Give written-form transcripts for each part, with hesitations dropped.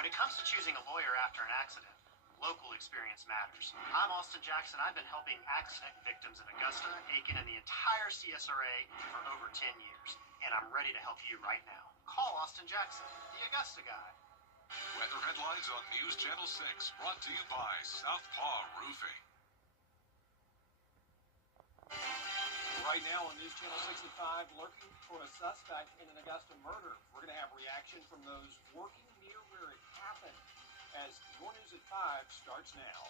When it comes to choosing a lawyer after an accident, local experience matters. I'm Austin Jackson. I've been helping accident victims in Augusta, Aiken, and the entire CSRA for over 10 years. And I'm ready to help you right now. Call Austin Jackson, the Augusta guy. Weather headlines on News Channel 6, brought to you by Southpaw Roofing. Right now on News Channel 6 at 5, lurking for a suspect in an Augusta murder. We're going to have reaction from those working near where it happened as Your News at 5 starts now.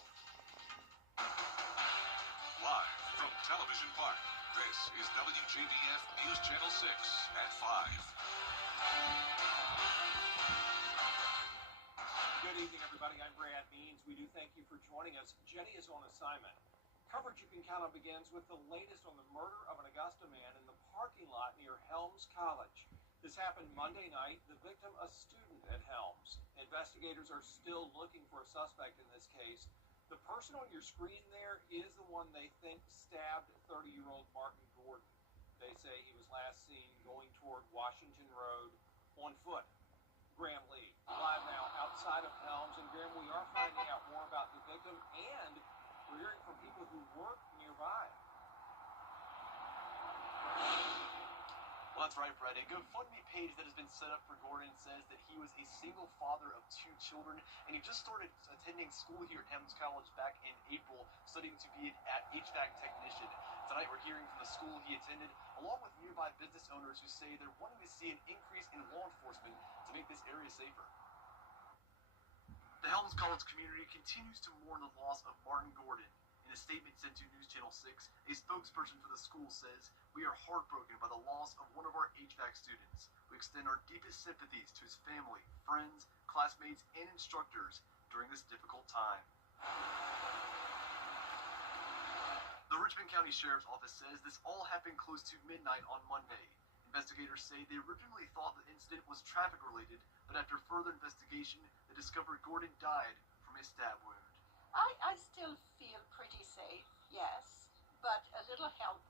Live from Television Park, this is WJBF News Channel 6 at 5. Good evening, everybody. I'm Brad Means. We do thank you for joining us. Jenny is on assignment. Coverage you can count on begins with the latest on the murder of an Augusta man in the parking lot near Helms College. This happened Monday night. The victim, a student at Helms. Investigators are still looking for a suspect in this case. The person on your screen there is the one they think stabbed 30-year-old Martin Gordon. They say he was last seen going toward Washington Road on foot. Graham Lee, live now outside of Helms. And Graham, we are finding out more about the victim, and we're hearing from people who work nearby. Well, that's right, Brett. A GoFundMe page that has been set up for Gordon says that he was a single father of 2 children, and he just started attending school here at Helms College back in April, studying to be an HVAC technician. Tonight, we're hearing from the school he attended, along with nearby business owners who say they're wanting to see an increase in law enforcement to make this area safer. The Helms College community continues to mourn the loss of Martin Gordon. In a statement sent to News Channel 6, a spokesperson for the school says, "We are heartbroken by the loss of one of our HVAC students. We extend our deepest sympathies to his family, friends, classmates, and instructors during this difficult time." The Richmond County Sheriff's Office says this all happened close to midnight on Monday. Investigators say they originally thought the incident was traffic-related, but after further investigation, they discovered Gordon died from a stab wound. I still feel pretty safe, yes, but a little help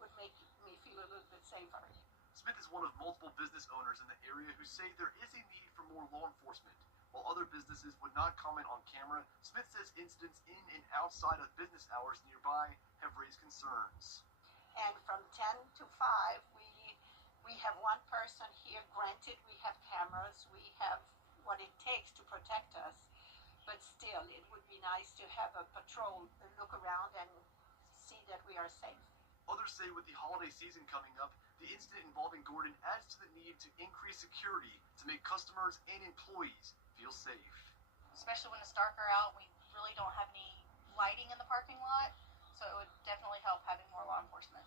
would make me feel a little bit safer. Smith is one of multiple business owners in the area who say there is a need for more law enforcement. While other businesses would not comment on camera, Smith says incidents in and outside of business hours nearby have raised concerns. And from 10 to 5, we have one person here. Granted, we have cameras, we have what it takes to protect us, but still, it would be nice to have a patrol look around and see that we are safe. Others say with the holiday season coming up, the incident involving Gordon adds to the need to increase security to make customers and employees feel safe. Especially when it's darker out, we really don't have any lighting in the parking lot, so it would definitely help having more law enforcement.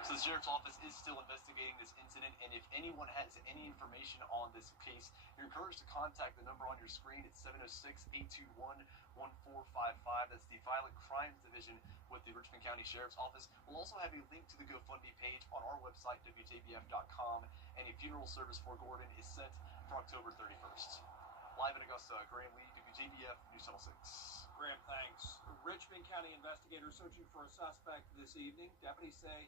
So the Sheriff's Office is still investigating this incident, and if anyone has any information on this case, you're encouraged to contact the number on your screen. It's 706-821-1455. That's the Violent Crimes Division with the Richmond County Sheriff's Office. We'll also have a link to the GoFundMe page on our website, WJBF.com, and a funeral service for Gordon is set for October 31st. Live in Augusta, Graham Lee, WJBF, News Channel 6. Graham, thanks. Richmond County investigators searching for a suspect this evening. Deputies say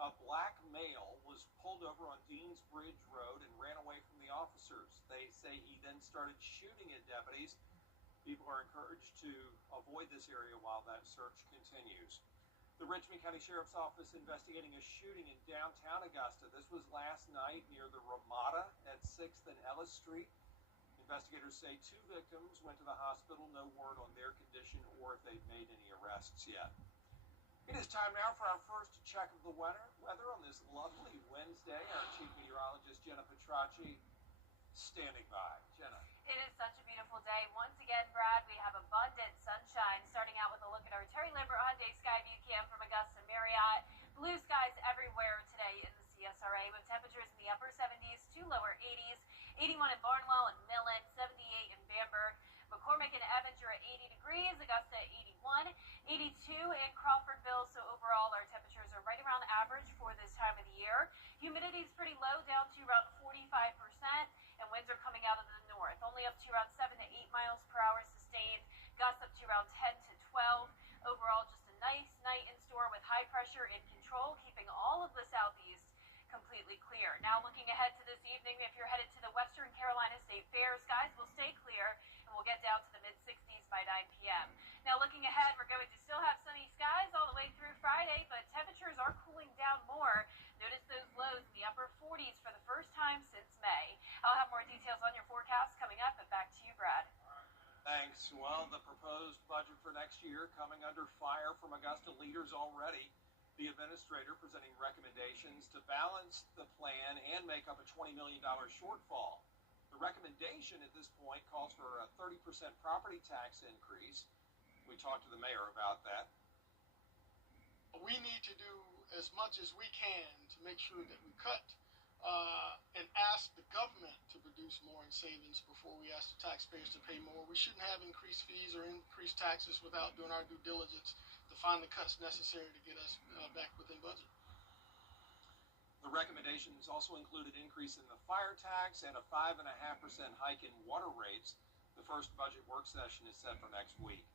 a black male was pulled over on Deans Bridge Road and ran away from the officers. They say he then started shooting at deputies. People are encouraged to avoid this area while that search continues. The Richmond County Sheriff's Office investigating a shooting in downtown Augusta. This was last night near the Ramada at 6th and Ellis Street. Investigators say 2 victims went to the hospital. No word on their condition or if they've made any arrests yet. It is time now for our first check of the weather on this lovely Wednesday. Our chief meteorologist, Jenna Petracci, standing by. Jenna. It is such a beautiful day. Once again, Brad, we have abundant sunshine. Starting out with a look at our Terry Lambert Hyundai Sky View Cam from Augusta Marriott. Blue skies everywhere today in the CSRA with temperatures in the upper 70s to lower 80s. 81 in Barnwell and Millen, 78 in Bamberg. McCormick and Evans are at 80 degrees, Augusta at 81, 82 in Crawfordville. So overall, our temperatures are right around average for this time of the year. Humidity is pretty low, down to around 45%, and winds are coming out of the north, only up to around 7 to 8 miles per hour sustained. Gusts up to around 10 to 12. Overall, just a nice night in store with high pressure in control, keeping all of the southeast completely clear. Looking ahead, we're going to still have sunny skies all the way through Friday, but temperatures are cooling down more. Notice those lows in the upper 40s for the first time since May. I'll have more details on your forecast coming up, but back to you, Brad. Thanks. Well, the proposed budget for next year coming under fire from Augusta leaders already. The administrator presenting recommendations to balance the plan and make up a $20 million shortfall. The recommendation at this point calls for a 30% property tax increase. We talked to the mayor about that. We need to do as much as we can to make sure that we cut and ask the government to produce more in savings before we ask the taxpayers to pay more. We shouldn't have increased fees or increased taxes without doing our due diligence to find the cuts necessary to get us back within budget. The recommendations also include an increase in the fire tax and a 5.5% hike in water rates. The first budget work session is set for next week.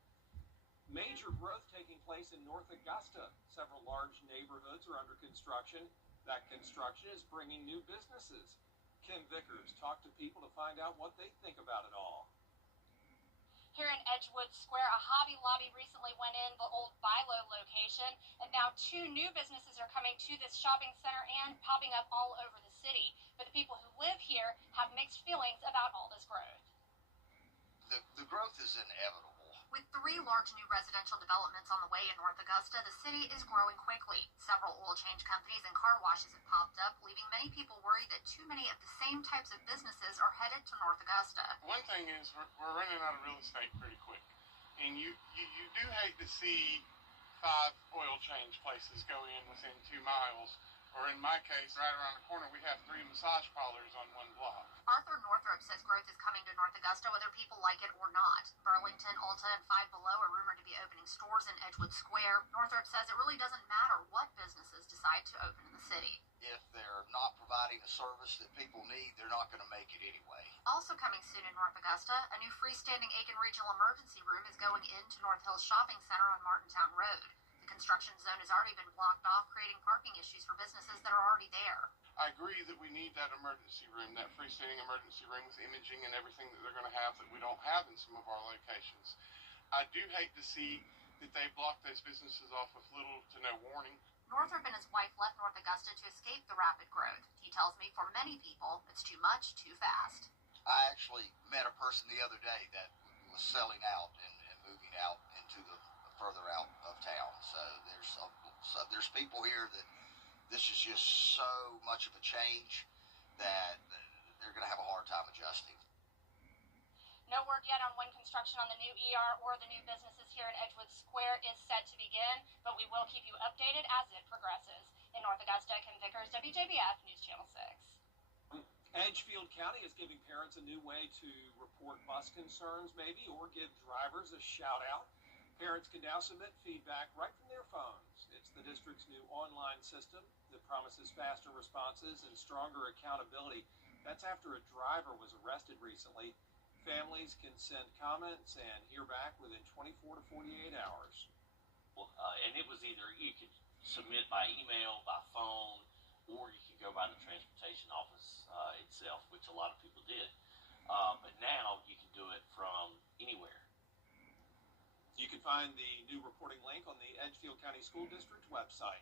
Major growth taking place in North Augusta. Several large neighborhoods are under construction. That construction is bringing new businesses. Kim Vickers talked to people to find out what they think about it all. Here in Edgewood Square, a Hobby Lobby recently went in the old Bilo location, and now 2 new businesses are coming to this shopping center and popping up all over the city. But the people who live here have mixed feelings about all this growth. The growth is inevitable. With 3 large new residential developments on the way in North Augusta, the city is growing quickly. Several oil change companies and car washes have popped up, leaving many people worried that too many of the same types of businesses are headed to North Augusta. One thing is we're running out of real estate pretty quick. And you do hate to see 5 oil change places go in within 2 miles. Or in my case, right around the corner, we have 3 massage parlors on 1 block. Arthur Northrup says growth is coming to North Augusta whether people like it or not. Burlington, Ulta, and Five Below are rumored to be opening stores in Edgewood Square. Northrup says it really doesn't matter what businesses decide to open in the city. If they're not providing a service that people need, they're not going to make it anyway. Also coming soon in North Augusta, a new freestanding Aiken Regional Emergency Room is going into North Hills Shopping Center on Martintown Road. The construction zone has already been blocked off, creating parking issues for businesses that are already there. I agree that we need that emergency room, that freestanding emergency room with imaging and everything that they're going to have that we don't have in some of our locations. I do hate to see that they block those businesses off with little to no warning. Northrup and his wife left North Augusta to escape the rapid growth. He tells me for many people, it's too much, too fast. I actually met a person the other day that was selling out and moving out into the further out of town. So there's people here that this is just so much of a change that they're going to have a hard time adjusting. No word yet on when construction on the new ER or the new businesses here in Edgewood Square is set to begin, but we will keep you updated as it progresses. In North Augusta, Kim Vickers, WJBF News Channel 6. Edgefield County is giving parents a new way to report bus concerns, maybe, or give drivers a shout-out. Parents can now submit feedback right from their phones. It's the district's new online system that promises faster responses and stronger accountability. That's after a driver was arrested recently. Families can send comments and hear back within 24 to 48 hours. And it was either you could submit by email, by phone, or you could go by the transportation office itself, which a lot of people did. But now you can do it from anywhere. You can find the new reporting link on the Edgefield County School District website.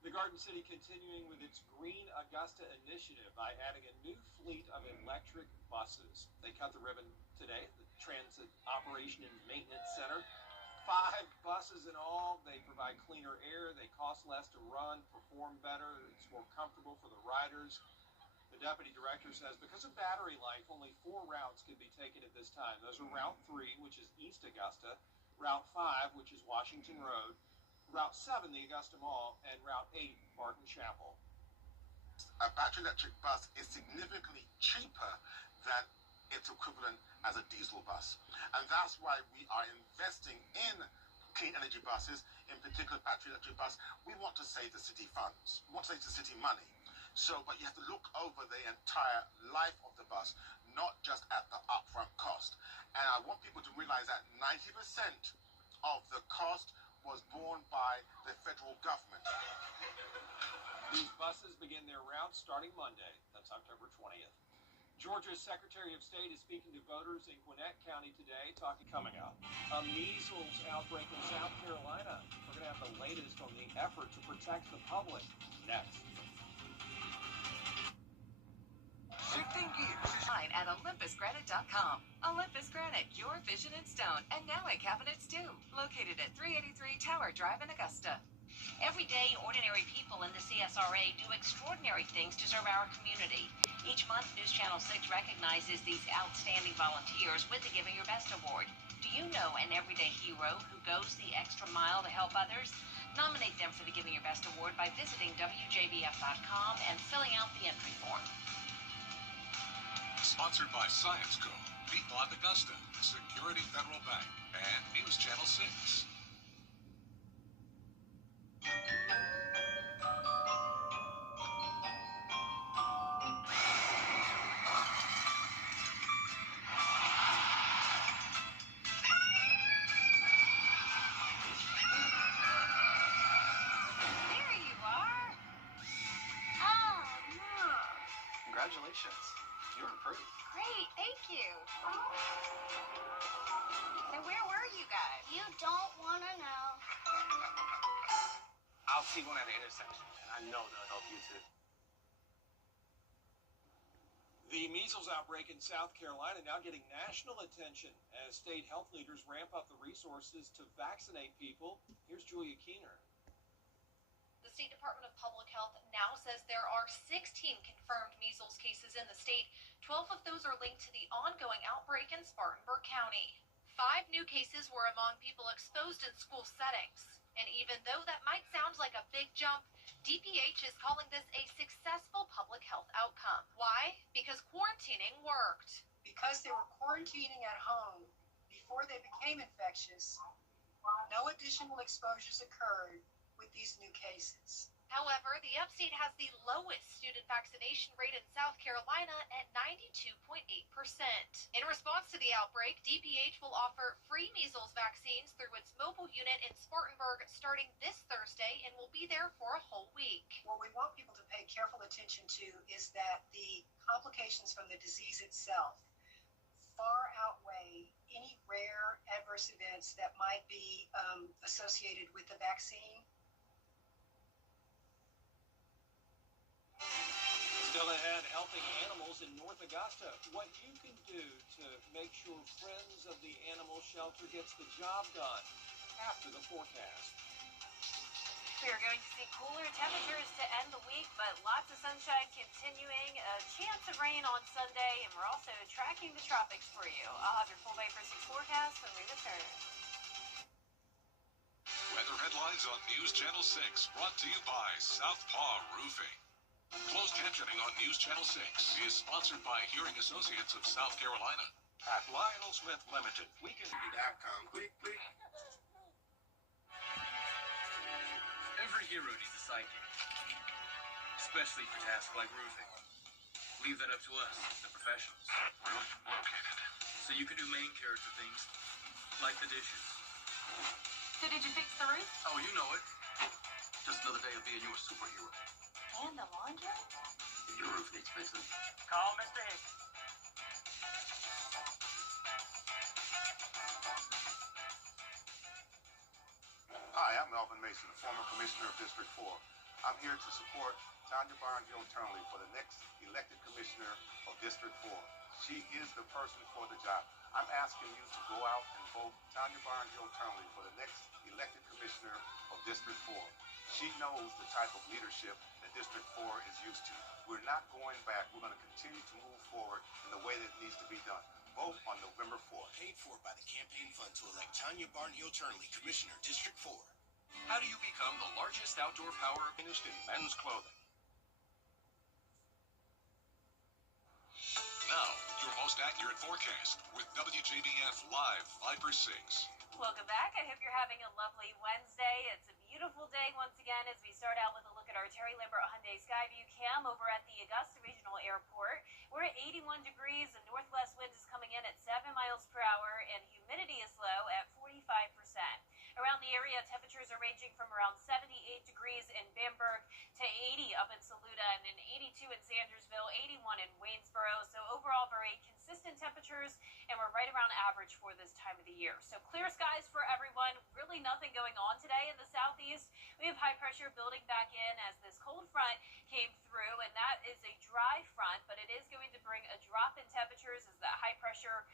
The Garden City continuing with its Green Augusta initiative by adding a new fleet of electric buses. They cut the ribbon today at the Transit Operation and Maintenance Center. 5 buses in all. They provide cleaner air. They cost less to run, perform better. It's more comfortable for the riders. The deputy director says because of battery life, only 4 routes can be taken at this time. Those are Route 3, which is East Augusta, Route 5, which is Washington Road, Route 7, the Augusta Mall, and Route 8, Barton Chapel. A battery electric bus is significantly cheaper than its equivalent as a diesel bus. And that's why we are investing in clean energy buses, in particular battery electric bus. We want to save the city funds. We want to save the city money. So, but you have to look over the entire life of the bus, not just at the upfront cost. And I want people to realize that 90% of the cost was borne by the federal government. These buses begin their routes starting Monday. That's October 20th. Georgia's Secretary of State is speaking to voters in Gwinnett County today, coming up. A measles outbreak in South Carolina. We're going to have the latest on the effort to protect the public next. Shifting gears at olympusgranite.com. Olympus Granite, your vision in stone, and now in cabinets too. Located at 383 Tower Drive in Augusta. Every day, ordinary people in the CSRA do extraordinary things to serve our community. Each month, News Channel 6 recognizes these outstanding volunteers with the Giving Your Best Award. Do you know an everyday hero who goes the extra mile to help others? Nominate them for the Giving Your Best Award by visiting WJBF.com and filling out the entry form. Sponsored by Science Co., Piedmont Augusta, Security Federal Bank, and News Channel 6. Congratulations. You're improved. Great, thank you. Now, where were you guys? You don't want to know. I'll see one at the intersection, and I know they'll help you too. The measles outbreak in South Carolina now getting national attention as state health leaders ramp up the resources to vaccinate people. Here's Julia Keener. The State Department of Public Health now says there are 16 confirmed measles cases in the state. 12 of those are linked to the ongoing outbreak in Spartanburg County. 5 new cases were among people exposed in school settings. And even though that might sound like a big jump, DPH is calling this a successful public health outcome. Why? Because quarantining worked. Because they were quarantining at home before they became infectious, no additional exposures occurred with these new cases. However, the upstate has the lowest student vaccination rate in South Carolina at 92.8%. In response to the outbreak, DPH will offer free measles vaccines through its mobile unit in Spartanburg starting this Thursday and will be there for a whole week. What we want people to pay careful attention to is that the complications from the disease itself far outweigh any rare adverse events that might be associated with the vaccine. Still ahead, helping animals in North Augusta. What you can do to make sure Friends of the Animal Shelter gets the job done after the forecast. We are going to see cooler temperatures to end the week, but lots of sunshine continuing. A chance of rain on Sunday, and we're also tracking the tropics for you. I'll have your full Bay for 6 forecast when we return. Weather headlines on News Channel 6, brought to you by Southpaw Roofing. Closed captioning on News Channel 6 is sponsored by Hearing Associates of South Carolina. At Lionel Smith Limited, we can... Quick. Every hero needs a sidekick, especially for tasks like roofing. Leave that up to us, the professionals. Roof located. So you can do main character things, like the dishes. So did you fix the roof? Oh, you know it. Just another day of being your superhero. And the laundry? If your roof needs fixing, Call Mr. Hicks. Hi, I'm Melvin Mason, the former commissioner of District 4. I'm here to support Tanya Barnes-Hill Turnley for the next elected commissioner of District 4. She is the person for the job. I'm asking you to go out and vote Tanya Barnes-Hill Turnley for the next elected commissioner of District 4. She knows the type of leadership that District 4 is used to. We're not going back. We're going to continue to move forward in the way that it needs to be done. Vote on November 4th. Paid for by the campaign fund to elect Tanya Barnes-Hill Turnley, Commissioner, District 4. how do you become the largest outdoor power used in men's clothing? Now, your most accurate forecast with WJBF Live 5/6. Welcome back. I hope you're having a lovely Wednesday. It's a beautiful day once again as we start out with a look at our Terry Lambert Hyundai Skyview cam over at the Augusta Regional Airport. We're at 81 degrees and northwest winds is coming in at 7 miles per hour and humidity is low at 45%. Around the area, temperatures are ranging from around 78 degrees in Bamberg to 80 up up in Saluda, and an 82 in Sandersville, 81 in Waynesboro. So overall, very consistent temperatures, and we're right around average for this time of the year. So clear skies for everyone. Really nothing going on today in the southeast. We have high pressure building back in as this cold front came through, and that is a dry front, but it is going to bring a drop in temperatures as that high pressure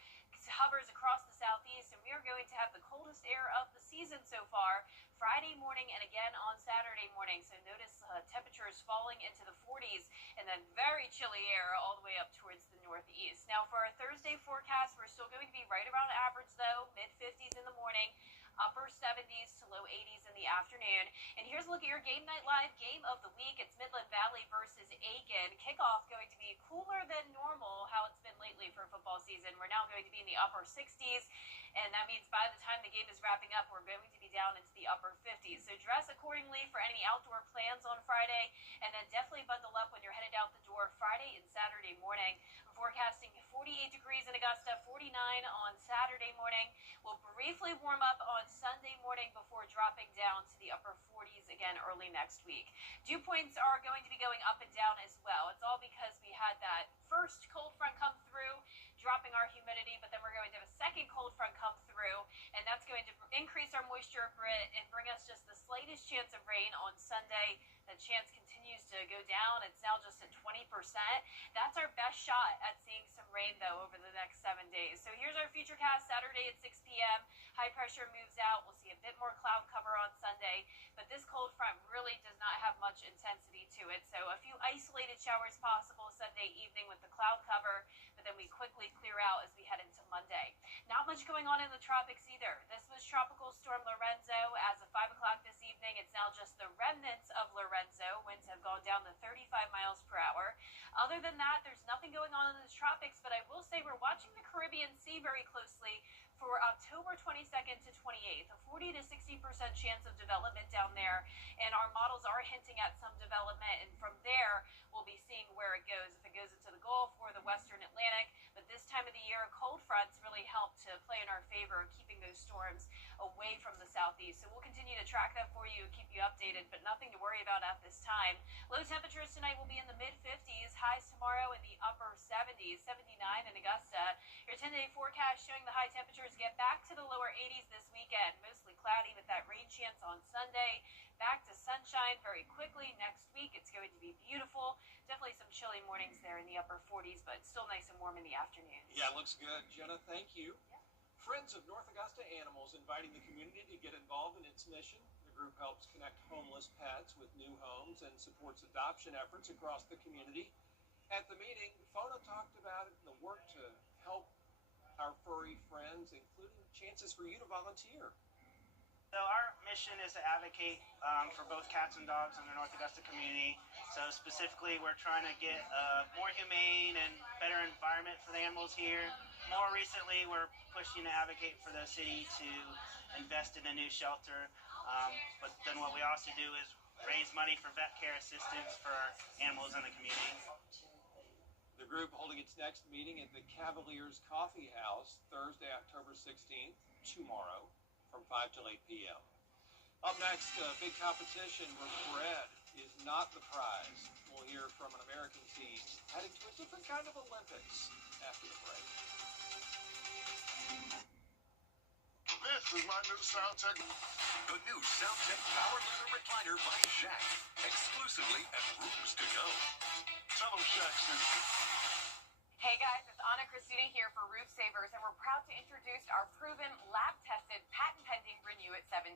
hovers across the southeast, and we are going to have the coldest air of the season so far Friday morning and again on Saturday morning. So notice temperatures falling into the 40s, and then very chilly air all the way up towards the northeast. Now for our Thursday forecast, we're still going to be right around average though, mid-50s in the morning, upper 70s to low 80s in the afternoon. And here's a look at your Game Night Live game of the week. It's Midland Valley versus Aiken. Kickoff going to be cooler than normal, how it's been lately for football season. We're now going to be in the upper 60s, and that means by the time the game is wrapping up, we're going to be down into the upper 50s. So dress accordingly for any outdoor plans on Friday, and then definitely bundle up when you're headed out the door Friday and Saturday morning. We're forecasting 48 degrees in Augusta, 49 on Saturday morning. We'll briefly warm up on Sunday morning before dropping down to the upper 40s again early next week. Dew points are going to be going up and down as well. It's all because we had that first cold front come through, dropping our humidity, but then we're going to have a second cold front come through, and that's going to increase our moisture a bit and bring us just the slightest chance of rain on Sunday. The chance continues to go down. It's now just at 20%. That's our best shot at seeing some rain, though, over the next 7 days. So here's our futurecast Saturday at 6 p.m. High pressure moves out. We'll see a bit more cloud cover on Sunday, but this cold front really does not have much intensity to it. So a few isolated showers possible Sunday evening with the cloud cover, but then we quickly clear out as we head into Monday. Not much going on in the tropics either. This was Tropical Storm Lorenzo as of 5 o'clock this evening. It's now just the remnants of Lorenzo. Winds have gone down to 35 miles per hour. Other than that, there's nothing going on in the tropics, but I will say we're watching the Caribbean Sea very closely for October 22nd to 28th, a 40 to 60% chance of development down there, and our models are hinting at some development, and from there we'll be seeing where it goes, if it goes into the Gulf or the Western Atlantic. But this time of the year, cold fronts really help to play in our favor, keeping those storms away from the southeast. So we'll continue to track that for you, keep you updated, but nothing to worry about at this time. Low temperatures tonight will be in the mid-50s, highs tomorrow in the upper 70s, 79 in Augusta. Your 10-day forecast showing the high temperatures get back to the lower 80s this weekend, mostly cloudy with that rain chance on Sunday. Back to sunshine very quickly next week. It's going to be beautiful. Definitely some chilly mornings there in the upper 40s, but still nice and warm in the afternoon. Yeah, it looks good. Jenna, thank you. Yeah. Friends of North Augusta Animals inviting the community to get involved in its mission. The group helps connect homeless pets with new homes and supports adoption efforts across the community. At the meeting, Fona talked about the work to help our furry friends, including chances for you to volunteer. So our mission is to advocate for both cats and dogs in the North Augusta community. So specifically, we're trying to get a more humane and better environment for the animals here. More recently, we're pushing to advocate for the city to invest in a new shelter. But then what we also do is raise money for vet care assistance for animals in the community. The group holding its next meeting at the Cavaliers Coffee House Thursday, October 16th, tomorrow, from 5 till 8 p.m. Up next, big competition where bread is not the prize. We'll hear from an American team heading to a different kind of Olympics after the break. This is my new Soundtech. The new Soundtech Power Leather Recliner by Shaq, exclusively at Rooms to Go. Tell them Shaq sent you. Hey guys, it's Anna Christina here for Roof Savers, and we're proud to introduce our proven, lab-tested, patent-pending Renew at 17,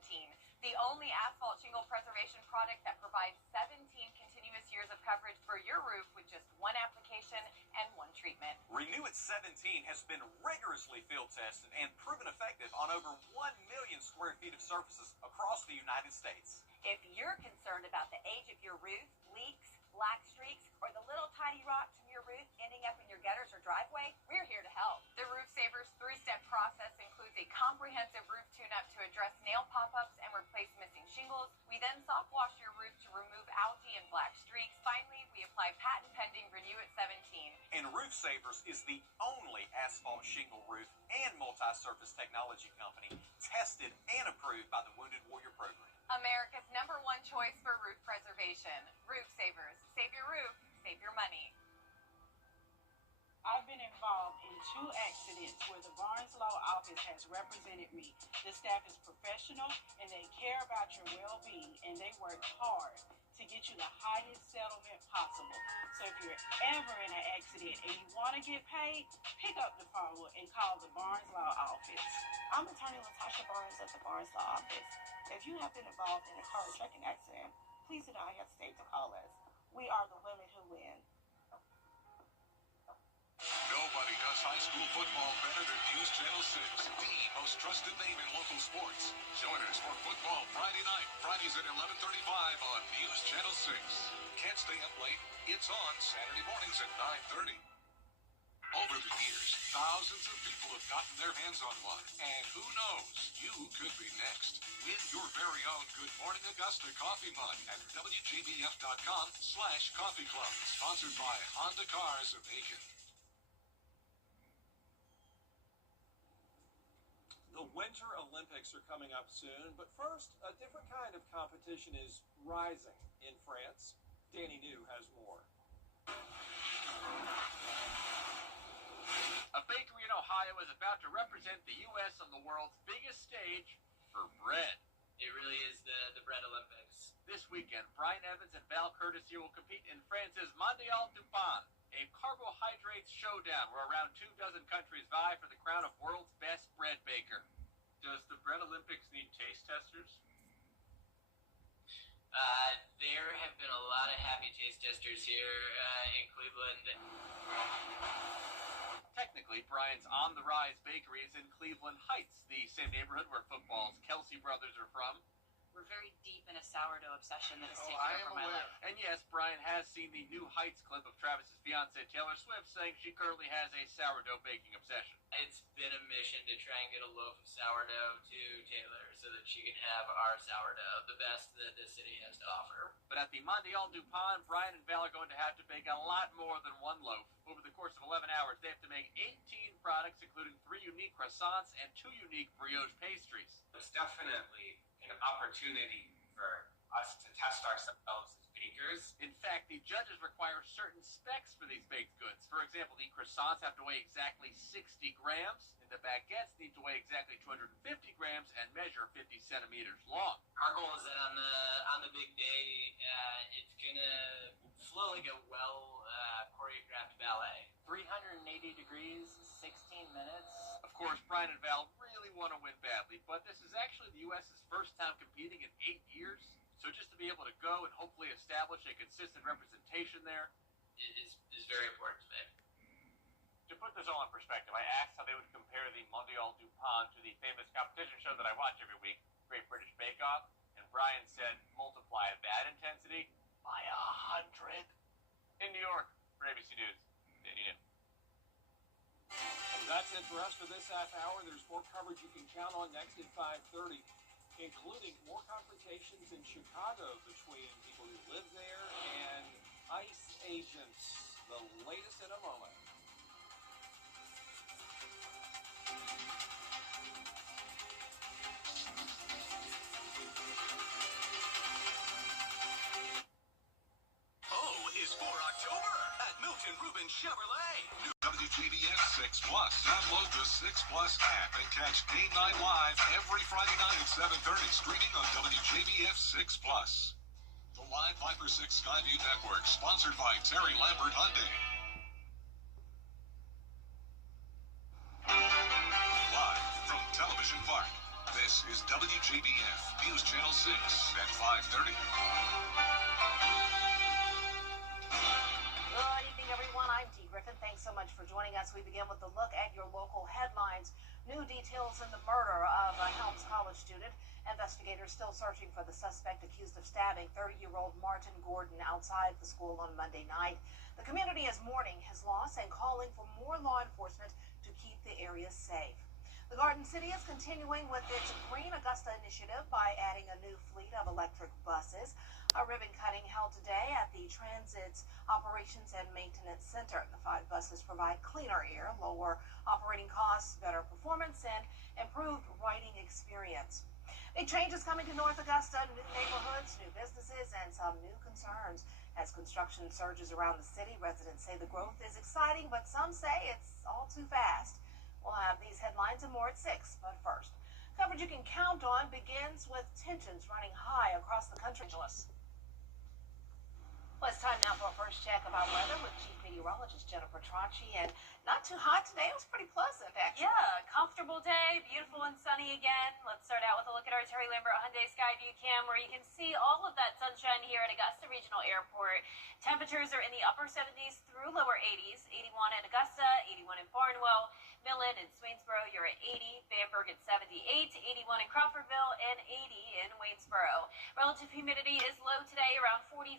the only asphalt shingle preservation product that provides 17 continuous years of coverage for your roof with just one application and one treatment. Renew at 17 has been rigorously field tested and proven effective on over 1 million square feet of surfaces across the United States. If you're concerned about the age of your roof, leaks, black streaks, or the little tiny rocks from your roof ending up in your gutters or driveway, we're here to help. The Roof Savers 3-step process includes a comprehensive roof tune-up to address nail pop-ups and replace missing shingles. We then soft wash your roof to remove algae and black streaks. Finally, we apply patent-pending Renew at 17. And Roof Savers is the only asphalt shingle roof and multi-surface technology company tested and approved by the Wounded Warrior Program. America's #1 choice for roof preservation. Roof Savers. 2 accidents where the Barnes Law Office has represented me. The staff is professional and they care about your well-being, and they work hard to get you the highest settlement possible. So if you're ever in an accident and you want to get paid, pick up the phone and call the Barnes Law Office. I'm attorney Latasha Barnes at the Barnes Law Office. If you have been involved in a car or trucking accident, please do not hesitate to call us. We are the women who win. Nobody does high school football better than News Channel 6, the most trusted name in local sports. Join us for football Friday night, Fridays at 11:35 on News Channel 6. Can't stay up late? It's on Saturday mornings at 9:30. Over the years, thousands of people have gotten their hands on one, and who knows, you could be next. Win your very own Good Morning Augusta coffee mug at WJBF.com/coffee club. Sponsored by Honda Cars of Aiken. The Winter Olympics are coming up soon, but first, a different kind of competition is rising in France. Danny New has more. A bakery in Ohio is about to represent the U.S. on the world's biggest stage for bread. It really is the Bread Olympics. This weekend, Brian Evans and Val Curtis here will compete in France's Mondial du Pain, a carbohydrates showdown where around 24 countries vie for the crown of world's best bread baker. Does the Bread Olympics need taste testers? There have been a lot of happy taste testers here in Cleveland. Technically, Brian's On the Rise Bakery is in Cleveland Heights, the same neighborhood where football's Kelsey brothers are from. We're very deep in a sourdough obsession that has taken I over am my aware. life. And yes, Brian has seen the New Heights clip of Travis's fiancée Taylor Swift saying she currently has a sourdough baking obsession. It's been a mission to try and get a loaf of sourdough to Taylor so that she can have our sourdough, the best that the city has to offer. But at the Mondial du Pain, Brian and Val are going to have to bake a lot more than one loaf. Over the course of 11 hours, they have to make 18 products, including 3 unique croissants and 2 unique brioche pastries. It's definitely an opportunity for us to test ourselves as bakers. In fact, the judges require certain specs for these baked goods. For example, the croissants have to weigh exactly 60 grams, and the baguettes need to weigh exactly 250 grams and measure 50 centimeters long. Our goal is that on the big day, it's gonna flow like a choreographed ballet. 380 degrees, 16 minutes. Of course, Brian and Val really want to win badly, but this is actually the U.S.'s first time competing in 8 years. So just to be able to go and hopefully establish a consistent representation there is very important to me. To put this all in perspective, I asked how they would compare the Mondial du Pain to the famous competition show that I watch every week, Great British Bake Off, and Brian said multiply that intensity by 100. In New York, for ABC News, Danny New. That's it for us for this half hour. There's more coverage you can count on next at 5:30, including more confrontations in Chicago between people who live there and ICE agents. The latest in a moment. Chevrolet. WJBF 6 Plus. Download the 6 Plus app and catch Game Night live every Friday night at 7:30, streaming on WJBF 6 Plus. The Live Viper 6 Skyview Network, sponsored by Terry Lambert Hyundai. Live from Television Park, this is WJBF News Channel 6 at 5:30. Thanks so much for joining us. We begin with a look at your local headlines. New details in the murder of a Helms College student. Investigators still searching for the suspect accused of stabbing 30-year-old Martin Gordon outside the school on Monday night. The community is mourning his loss and calling for more law enforcement to keep the area safe. The Garden City is continuing with its Green Augusta initiative by adding a new fleet of electric buses. A ribbon cutting held today at the Transit's Operations and Maintenance Center. The 5 buses provide cleaner air, lower operating costs, better performance, and improved riding experience. Big changes coming to North Augusta, new neighborhoods, new businesses, and some new concerns As construction surges around the city, residents say the growth is exciting, but some say it's all too fast. We'll have these headlines and more at 6, but first, coverage you can count on begins with tensions running high across the country. Well, it's time now for our first check about weather with Chief Meteorologist Jennifer Tracci. And not too hot today. It was pretty pleasant, actually. Yeah, comfortable day, beautiful and sunny again. Let's start out with a look at our Terry Lambert Hyundai Skyview Cam, where you can see all of that sunshine here at Augusta Regional Airport. Temperatures are in the upper 70s through lower 80s. 81 in Augusta, 81 in Barnwell, Millen and Swainsboro, you're at 80. Bamberg at 78, 81 in Crawfordville, and 80 in Waynesboro. Relative humidity is low today, around 45%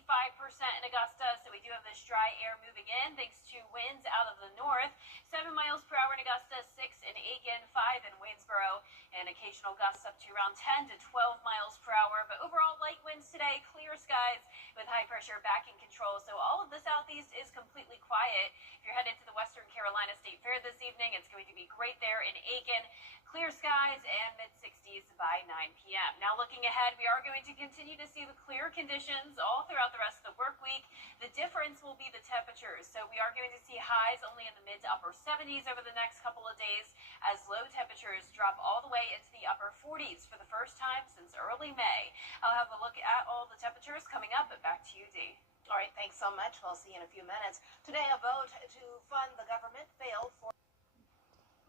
in Augusta, so we do have this dry air moving in thanks to winds out of the north. 7 miles per hour in Augusta, 6 in Aiken, 5 in Waynesboro, and occasional gusts up to around 10 to 12 miles per hour. But overall, light winds today, clear skies with high pressure back in control. So all of the southeast is completely quiet. If you're headed to the Western Carolina State Fair this evening, it's going to be great there in Aiken. Clear skies and mid-60s by 9 p.m. Now looking ahead, we are going to continue to see the clear conditions all throughout the rest of the work week. The difference will be the temperatures. So we are going to see highs only in the mid to upper 70s over the next couple of days as low temperatures drop all the way into the upper 40s for the first time since early May. I'll have a look at all the temperatures coming up, but back to you, Dee. All right, thanks so much. We'll see you in a few minutes. Today, a vote to fund the government failed for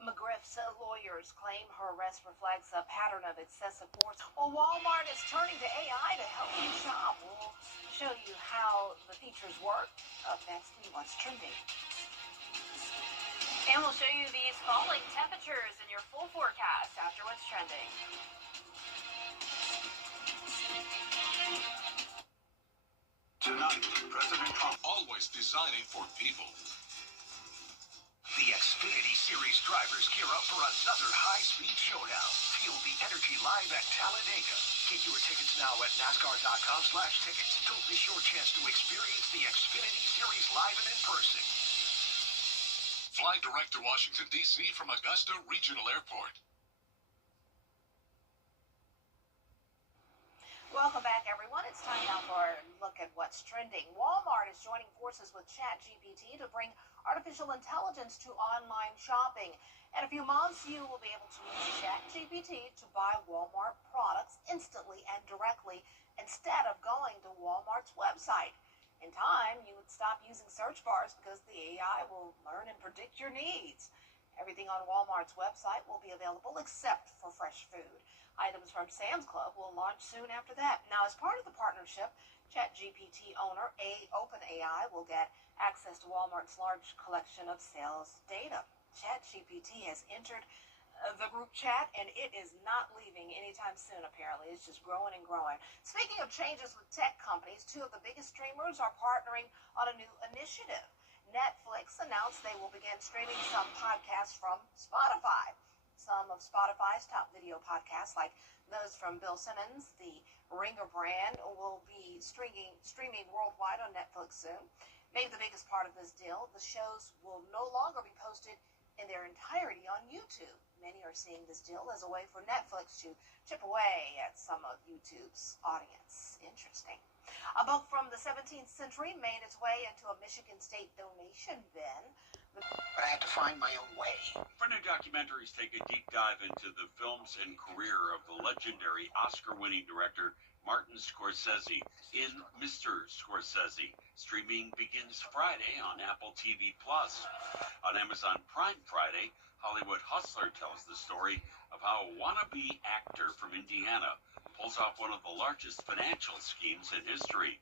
McGriff's lawyers claim her arrest reflects a pattern of excessive force. Well, Walmart is turning to AI to help you shop. We'll show you how the features work up next in What's Trending. And we'll show you these falling temperatures in your full forecast after What's Trending. Tonight, President Trump always designing for people. The Xfinity Series drivers gear up for another high-speed showdown. Feel the energy live at Talladega. Get your tickets now at NASCAR.com/tickets. Don't miss your chance to experience the Xfinity Series live and in person. Fly direct to Washington, D.C. from Augusta Regional Airport. Welcome back, everyone. It's time now for a look at what's trending. Walmart is joining forces with ChatGPT to bring artificial intelligence to online shopping. In a few months, you will be able to use ChatGPT to buy Walmart products instantly and directly instead of going to Walmart's website. In time, you would stop using search bars because the AI will learn and predict your needs. Everything on Walmart's website will be available except for fresh food. Items from Sam's Club will launch soon after that. Now, as part of the partnership, ChatGPT owner OpenAI will get access to Walmart's large collection of sales data. ChatGPT has entered the group chat, and it is not leaving anytime soon, apparently. It's just growing and growing. Speaking of changes with tech companies, 2 of the biggest streamers are partnering on a new initiative. Netflix announced they will begin streaming some podcasts from Spotify. Some of Spotify's top video podcasts, like those from Bill Simmons, the Ringer brand, will be streaming worldwide on Netflix soon. Maybe the biggest part of this deal, the shows will no longer be posted in their entirety on YouTube. Many are seeing this deal as a way for Netflix to chip away at some of YouTube's audience. Interesting. A book from the 17th century made its way into a Michigan State donation bin. But I had to find my own way. For new documentaries, take a deep dive into the films and career of the legendary Oscar-winning director Martin Scorsese in Mr. Scorsese. Streaming begins Friday on Apple TV+. On Amazon Prime Friday, Hollywood Hustler tells the story of how a wannabe actor from Indiana pulls off one of the largest financial schemes in history.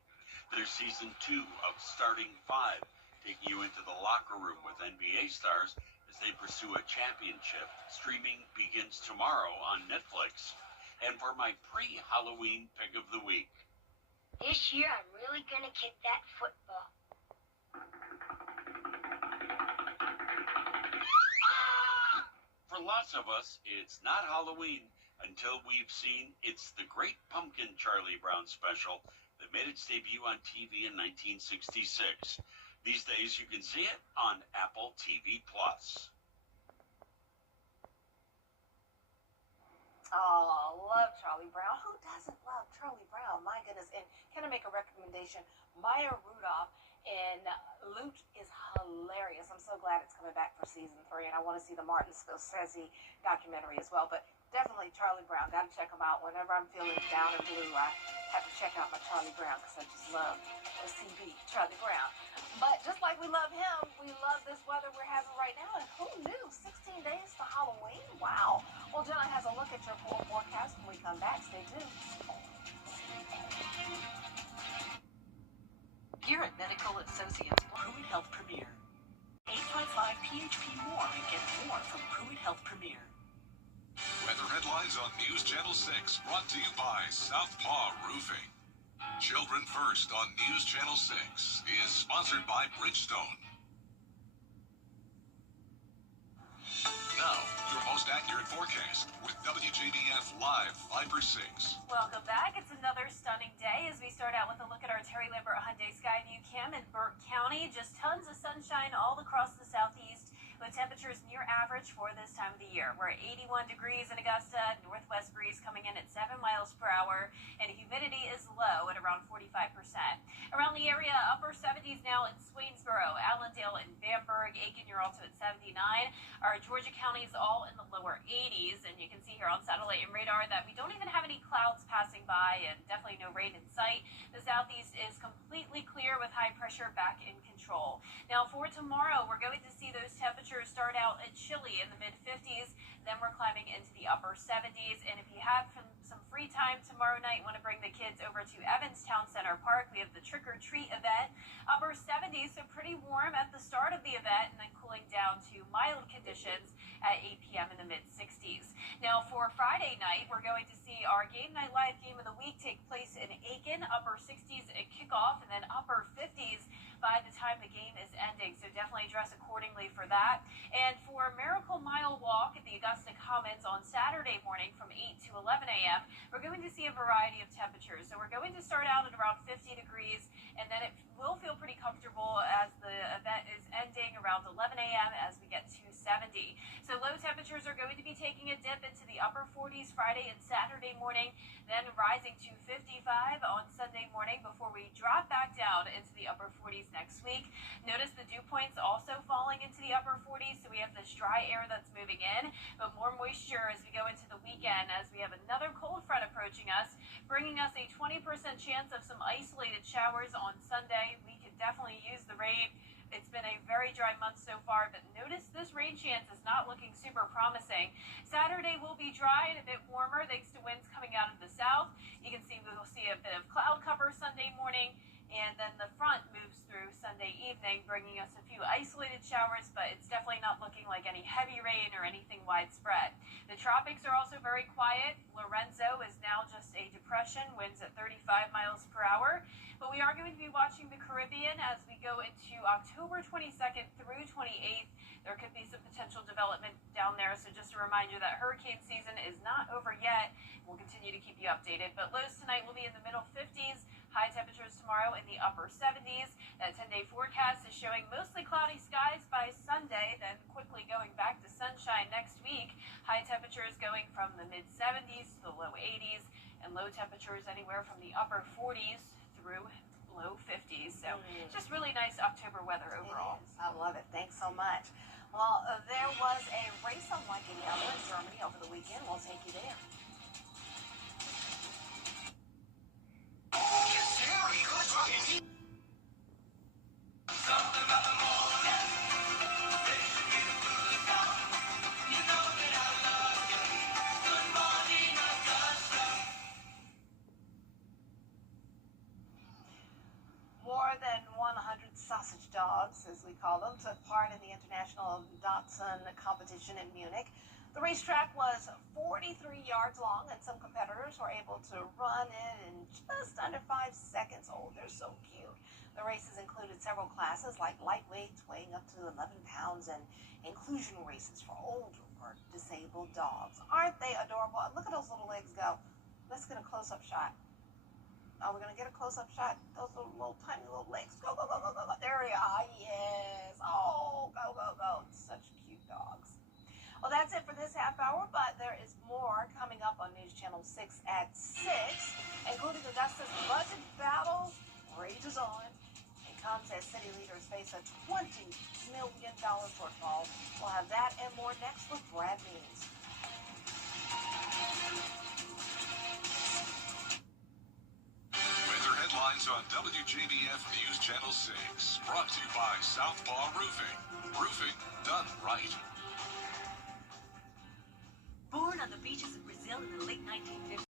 There's season 2 of Starting 5, taking you into the locker room with NBA stars as they pursue a championship. Streaming begins tomorrow on Netflix. And for my pre-Halloween pick of the week. This year, I'm really going to kick that football. For lots of us, it's not Halloween until we've seen It's the Great Pumpkin Charlie Brown special that made its debut on TV in 1966. These days, you can see it on Apple TV+. Oh, love Charlie Brown. Who doesn't love Charlie Brown? My goodness. And can I make a recommendation? Maya Rudolph in Loot is hilarious. I'm so glad it's coming back for season 3, and I want to see the Martin Scorsese documentary as well. But definitely Charlie Brown. Got to check him out. Whenever I'm feeling down and blue, I have to check out my Charlie Brown because I just love the CB, Charlie Brown. But just like we love him, we love this weather we're having right now. And who knew? 16 days to Halloween? Wow. Well, Jenna has a look at your full forecast when we come back. Stay tuned. Here at Medical Associates, Pruitt Health Premier. 855-PHP-MORE and get more from Pruitt Health Premier. Weather headlines on News Channel 6, brought to you by Southpaw Roofing. Children First on News Channel 6 is sponsored by Bridgestone. Now, your most accurate forecast with WJBF Live 5/6. Welcome back. It's another stunning day as we start out with a look at our Terry Lambert Hyundai Skyview Cam in Burke County. Just tons of sunshine all across the southeast, with temperatures near average for this time of the year. We're at 81 degrees in Augusta, northwest breeze coming in at 7 miles per hour, and humidity is low at around 45%. Around the area, upper 70s now in Swainsboro, Allendale, and Bamberg. Aiken, you're also at 79. Our Georgia counties all in the lower 80s, and you can see here on satellite and radar that we don't even have any clouds passing by and definitely no rain in sight. The southeast is completely clear with high pressure back in control. Now for tomorrow, we're going to see those temperatures start out at chilly in the mid-50s, then we're climbing into the upper 70s, and if you have some free time tomorrow night, want to bring the kids over to Evans Town Center Park, we have the Trick or Treat event, upper 70s, so pretty warm at the start of the event, and then cooling down to mild conditions at 8 p.m. in the mid-60s. Now for Friday night, we're going to see our Game Night Live game of the week take place in Aiken, upper 60s at kickoff, and then upper 50s by the time the game is ending, so definitely dress accordingly for that. And for Miracle Mile Walk at the Augusta Commons on Saturday morning from 8 to 11 a.m., we're going to see a variety of temperatures. So we're going to start out at around 50 degrees, and then it will feel pretty comfortable as the event is ending around 11 a.m. as we get to 70. So low temperatures are going to be taking a dip into the upper 40s Friday and Saturday morning, then rising to 55 on Sunday morning before we drop back down into the upper 40s next week. Notice the dew points also falling into the upper 40s, so we have this dry air that's moving in, but more moisture as we go into the weekend, as we have another cold front approaching us, bringing us a 20% chance of some isolated showers on Sunday. We could definitely use the rain. It's been a very dry month so far, but notice this rain chance is not looking super promising. Saturday will be dry and a bit warmer thanks to winds coming out of the south. You can see we will see a bit of cloud cover Sunday morning, and then the front moves through Sunday evening, bringing us a few isolated showers, but it's definitely not looking like any heavy rain or anything widespread. The tropics are also very quiet. Lorenzo is now just a depression, winds at 35 miles per hour. But we are going to be watching the Caribbean as we go into October 22nd through 28th. There could be some potential development down there, so just a reminder that hurricane season is not over yet. We'll continue to keep you updated. But lows tonight will be in the middle 50s. High temperatures tomorrow in the upper 70s. That 10-day forecast is showing mostly cloudy skies by Sunday, then quickly going back to sunshine next week. High temperatures going from the mid-70s to the low 80s, and low temperatures anywhere from the upper 40s through low 50s. So just really nice October weather overall. I love it. Thanks so much. Well, there was a race unlike any other in Germany over the weekend. We'll take you there. More than 100 sausage dogs, as we call them, took part in the International Dachshund competition in Munich. The racetrack was 43 yards long, and some competitors were able to run it in just under 5 seconds. Oh, they're so cute. The races included several classes like lightweights weighing up to 11 pounds and inclusion races for older or disabled dogs. Aren't they adorable? Look at those little legs go. Let's get a close-up shot. Oh, we're going to get a close-up shot. Those little tiny little legs. Go, go, go, go, go, go. There we are. Yes. Oh, go, go, go. Such cute dogs. Well, that's it for this half hour, but there is more coming up on News Channel 6 at 6, including Augusta's budget battle rages on. leaders face a $20 million shortfall. We'll have that and more next with Brad Means. Weather headlines on WJBF News Channel 6. Brought to you by Southpaw Roofing. Roofing done right. Born on the beaches of Brazil in the late 1950s.